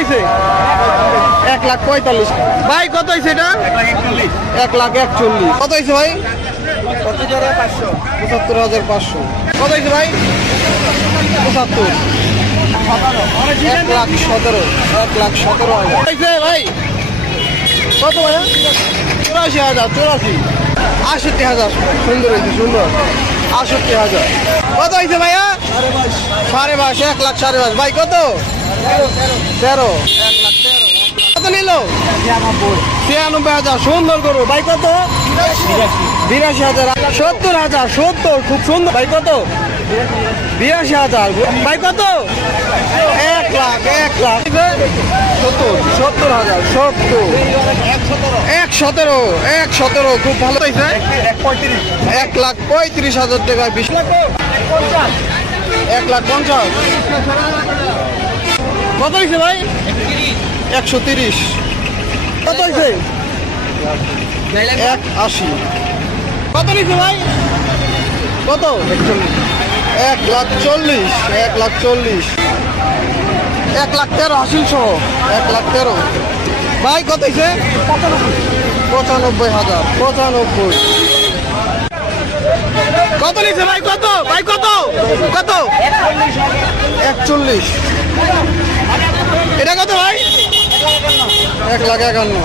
হয়েছে? 1,45,000। ভাই কত হয়েছে এটা? 1,41,000। কত হয়েছে ভাই? 75,500। কত হয়েছে ভাই? 75। 1,17,000। 1,17,000 হয়েছে ভাই। কত ভাইয়া? 84,000। 68,000। সুন্দর হয়েছে, সুন্দর। 68,000। কত হয়েছে ভাইয়া? 22,500। 1,22,500। ভাই কত? 13। 1,13,000। কত নিল? 93,000। সুন্দর করো ভাই। কত? 82,000। 70,000। 70 খুব সুন্দর ভাই। কত? 82,000। ভাই কত? 1,00,000। 1,00,000। 70,000। 70। 1,17,000। 1,17,000 খুব ভালো হয়েছে। 1,35,000 টাকা। 1,50,000। কত হয়েছে ভাই? 130। কত হয়েছে? 1,80,000। কত নিচ্ছে ভাই? কত? 1,40,000। 1,40,000। 1,13,000 হাসিল সহ। 1,13,000। ভাই কত হয়েছে? 95,000। 95। কত নিচ্ছে ভাই? কত ভাই? কত? কত? 41। এটা কত ভাই? 1,51,000।